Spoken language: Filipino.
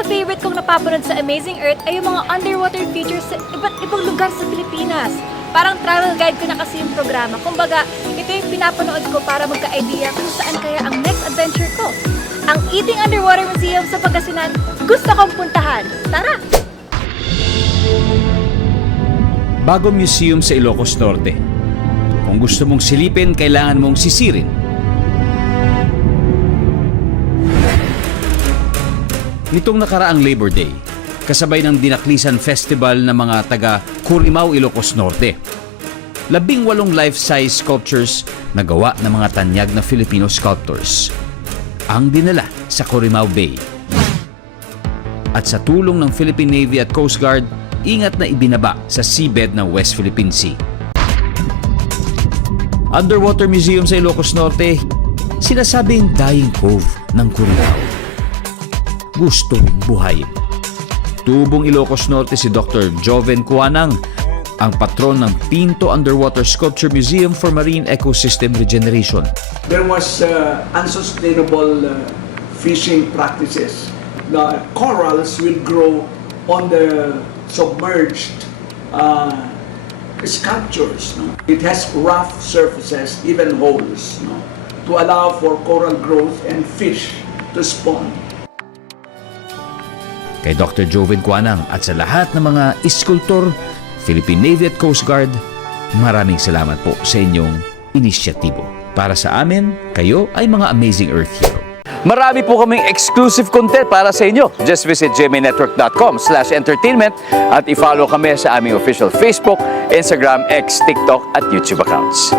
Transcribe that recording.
mga favorite kong napapanood sa Amazing Earth ay yung mga underwater features sa iba't ibang lugar sa Pilipinas. Parang travel guide ko na kasi yung programa. Kumbaga, ito yung pinapanood ko para magka-idea kung saan kaya ang next adventure ko. Ang Eating Underwater Museum sa Pangasinan, gusto kong puntahan. Tara! Bagong museum sa Ilocos Norte. Kung gusto mong silipin, kailangan mong sisirin. Nitong nakaraang Labor Day, kasabay ng Dinaklisan Festival ng mga taga Curimaw, Ilocos Norte. 18 life-size sculptures na gawa ng mga tanyag na Filipino sculptors ang dinala sa Curimaw Bay. At sa tulong ng Philippine Navy at Coast Guard, ingat na ibinaba sa seabed ng West Philippine Sea. Underwater Museum sa Ilocos Norte, sinasabing dying cove ng Curimaw. Gustong buhay. Tubong Ilocos Norte si Dr. Joven Cuanang, ang patron ng Pinto Underwater Sculpture Museum for Marine Ecosystem Regeneration. There was unsustainable fishing practices. The corals will grow on the submerged sculptures. No? It has rough surfaces, even holes, no? To allow for coral growth and fish to spawn. Kay Dr. Joven Cuanang at sa lahat ng mga iskultor, Philippine Navy at Coast Guard, maraming salamat po sa inyong inisyatibo. Para sa amin, kayo ay mga Amazing Earth Hero. Marami po kaming exclusive content para sa inyo. Just visit gmanetwork.com/entertainment at i-follow kami sa aming official Facebook, Instagram, X, TikTok at YouTube accounts.